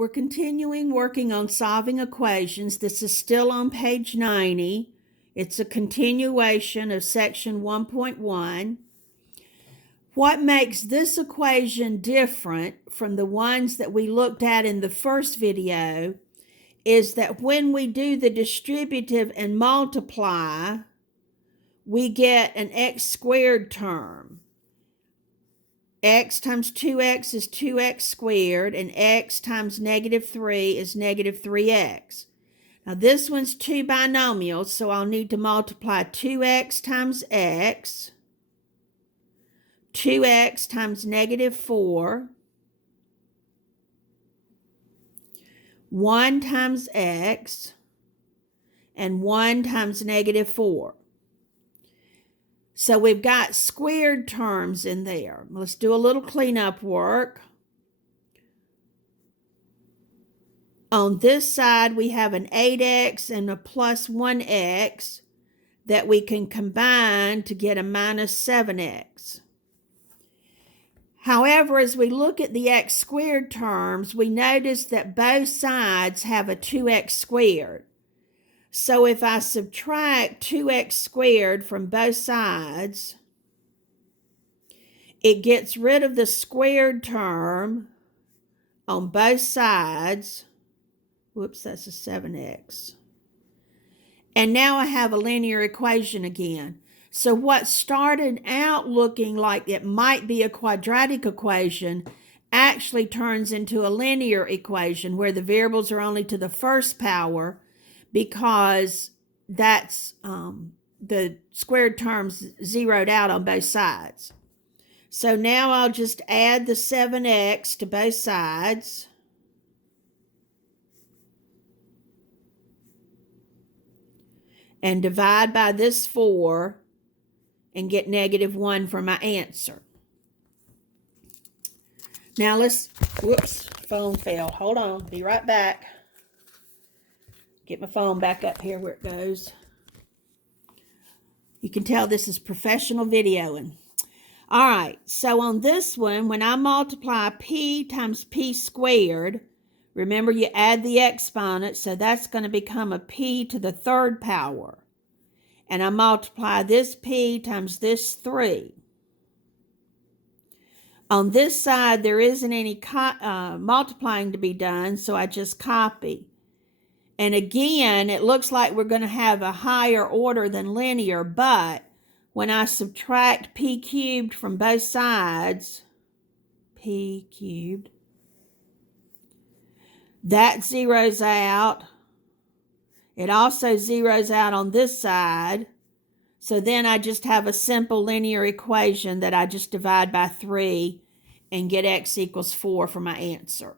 we're continuing working on solving equations. This is still on page 90. It's a continuation of section 1.1. What makes this equation different from the ones that we looked at in the first video is that when we do the distributive and multiply, we get an x squared term. X times 2x is 2x squared, and x times negative 3 is negative 3x. Now this one's two binomials, so I'll need to multiply 2x times x, 2x times negative 4, 1 times x, and 1 times negative 4. So we've got squared terms in there. Let's do a little cleanup work. On this side, we have an 8x and a plus 1x that we can combine to get a minus 7x. However, as we look at the x squared terms, we notice that both sides have a 2x squared. So if I subtract 2x squared from both sides, it gets rid of the squared term on both sides. Whoops, that's a 7x. And now I have a linear equation again. So what started out looking like it might be a quadratic equation actually turns into a linear equation where the variables are only to the first power, because that's the squared terms zeroed out on both sides. So now I'll just add the 7x to both sides. And divide by this 4 and get negative 1 for my answer. Now whoops, phone fell. Hold on, be right back. Get my phone back up here where it goes. You can tell this is professional videoing. All right, so on this one, when I multiply p times p squared, remember you add the exponent, so that's going to become a p to the third power. And I multiply this p times this 3. On this side, there isn't any multiplying to be done, so I just copy. And again, it looks like we're going to have a higher order than linear, but when I subtract p cubed from both sides, p cubed, that zeroes out. It also zeroes out on this side. So then I just have a simple linear equation that I just divide by 3 and get x equals 4 for my answer.